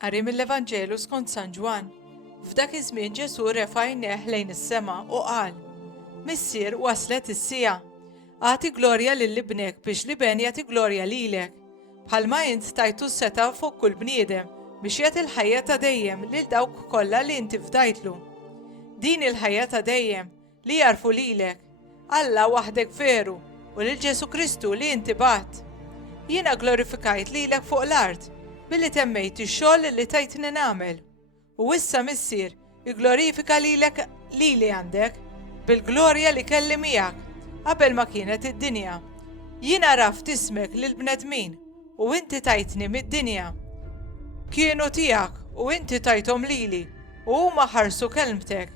Qari mill-Evanġelu skont San Ġwan. F'dak iż-żmien Ġesu refa' jneħ lejn is-sema u qal: Missier waslet is-sija. Agħti glorja lill-ibnek biex l-iben jagħti glorja lilek. Bħalma int tajtu s-seta fuq kull bniedem biex jagħti l-ħajja ta' dejjem lil dawk kollha li inti fdajtlu. Din il-ħajja ta' dejjem li jarfu lilek, Alla waħdek veru u lil Ġesu Kristu li inti bat. Jiena glorifikajt lilek fuq l-art billi temmejt ix-xogħol li tajtni nagħmel. U issa missier igglorifika lilek lili għandek bil-glorja li kelli miegħek qabel ma kienet id-dinja. Jiena raft ismek lil bnedmin u inti tajtni mid-dinja. Kienu tiegħek u inti tajthom lili u huma ħarsu kelmtek.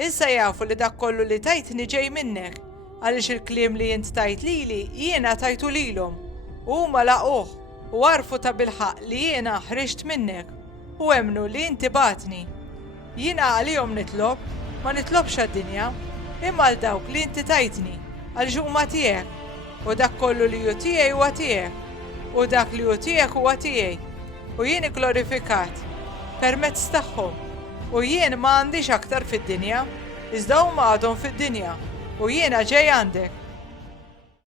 Issa jafu li dak kollu li tajtni ġej minnek għaliex il-kliem li int tajt lili jiena tajtu lilhom u huma laquh u għarfu ta' bilħaq li jiena ħriġt minnek u emnu li inti batni. Jiena għalihom nitlob, ma nitlobx għad-dinja, imma għal dawk li inti tajtni, għal huma tiegħek, u dak kollu li hu tiegħi huwa tiegħek, u dak li hu tiegħek huwa tiegħi, u jien glorifikat permezz tagħhom, u jien ma għandix aktar fid-dinja, iżda huma għadhom fid-dinja, u jiena ġej għandek.